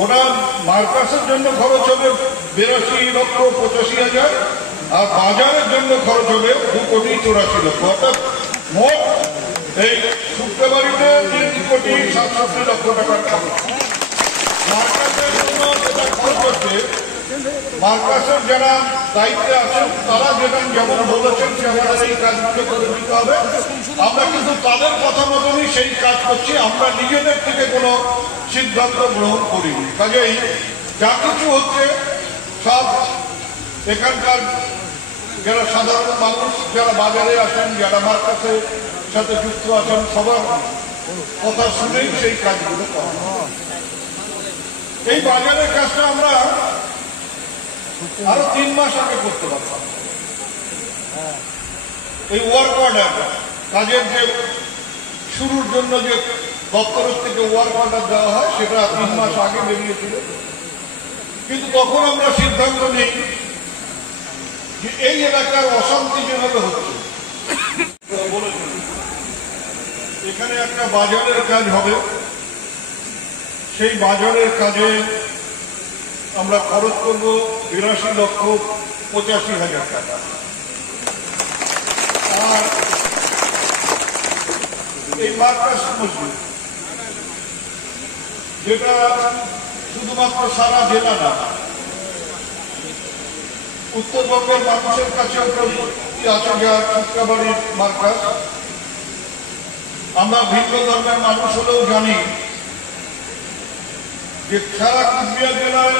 ওরা মার্কাসের জন্য খরচ হবে 82,85,000 আর বাজারের জন্য খরচ হবে 2,84,00,000। অর্থাৎ মোট এই শুক্রবাড়িতে 3,67,00,000 টাকার খরচ। মার্কাসের জন্য যেটা খরচ হচ্ছে, মার্কাসের যারা দায়িত্বে আছেন তারা যেমন বলেছেন যে আমাদের এই কাজগুলো করে দিতে হবে, আমরা কিন্তু তাদের কথা মতনই সেই কাজ করছি। আমরা নিজেদের থেকে কোনো সিদ্ধান্ত গ্রহণ করিনি। কাজেই যা কিছু হচ্ছে সব এখানকার যারা সাধারণ মানুষ, যারা বাজারে আসেন, যারা মার্কাসের সাথে যুক্ত আছেন, সবার কথা শুনেই সেই কাজগুলো করা। এই বাজারের কাজটা আমরা আরো 3 মাস আগে করতে পারতাম। এই ওয়ার্ক অর্ডার কাজের যে শুরুর জন্য যে দপ্তরের থেকে ওয়ার্ক অর্ডার দেওয়া হয় সেটা 3 মাস আগে বেরিয়েছিল, কিন্তু তখন আমরা সিদ্ধান্ত নিই যে এই এলাকার অশান্তি যেভাবে হচ্ছে, এখানে একটা বাজারের কাজ হবে, সেই বাজারের কাজে আমরা খরচ করব 82,85,000 টাকা। আর এই মার্কাস মসজিদ যেটা শুধুমাত্র সারা জেলা না, উত্তরবঙ্গের মানুষের কাছেও আছে যা শুক্রবাড়ির মার্কাস। আমরা ভিন্ন ধর্মের মানুষ হলেও জানি যে সারা কুচবিহার জেলায়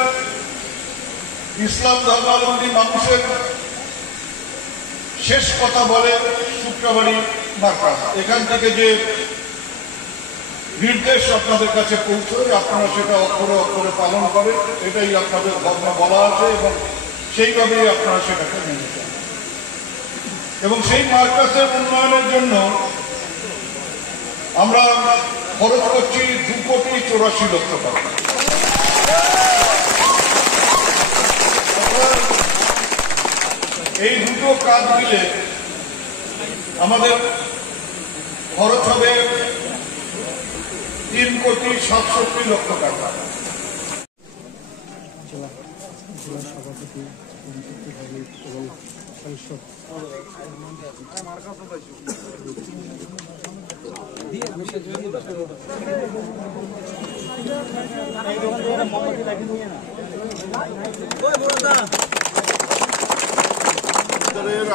ইসলাম ধর্মাবলম্বী মানুষের শেষ কথা বলে শুক্রবাড়ি মার্কাস। এখান থেকে যে নির্দেশ আপনাদের কাছে পৌঁছয়, আপনারা সেটা অক্ষরে অক্ষরে পালন করেন, এটাই আপনাদের ধর্মে বলা আছে এবং সেইভাবেই আপনারা সেটাকে মেনে যান। এবং সেই মার্কাসের উন্নয়নের জন্য আমরা খরচ করছি 2,84,00,000 টাকা। এই দুটো কাজ মিলে আমাদের খরচ হবে 3,67,00,000 টাকা। জেলা সভাপতি এবং সাংসদ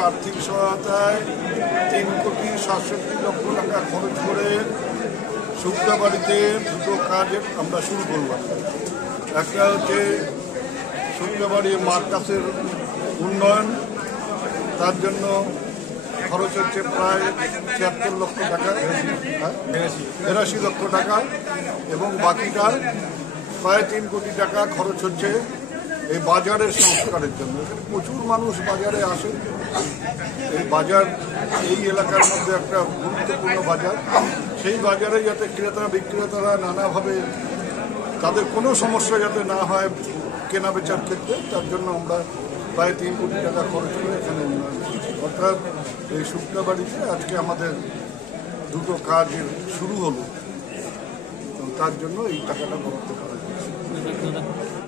আর্থিক সহায়তায় 3,67,00,000 টাকা খরচ করে শুক্রবাড়িতে দুটো কাজ আমরা শুরু করলাম। একটা হচ্ছে শুক্রবাড়ি মার্কাসের উন্নয়ন, তার জন্য খরচ হচ্ছে প্রায় ৭৬ লক্ষ টাকা, ৮২ লক্ষ টাকা, এবং বাকিটা প্রায় ৩ কোটি টাকা খরচ হচ্ছে এই বাজারের সংস্কারের জন্য। প্রচুর মানুষ বাজারে আসে। এই বাজার এই এলাকার মধ্যে একটা গুরুত্বপূর্ণ বাজার। সেই বাজারে যাতে ক্রেতা বিক্রেতারা নানাভাবে তাদের কোনো সমস্যা যাতে না হয় কেনা বেচার ক্ষেত্রে, তার জন্য আমরা প্রায় ৩ কোটি টাকা খরচ করে এখানে উন্নয়ন করছি। অর্থাৎ এই শুক্রবাড়িতে আজকে আমাদের দুটো কাজ শুরু হলো, তার জন্য এই টাকাটা বরাদ্দ করা হয়েছে।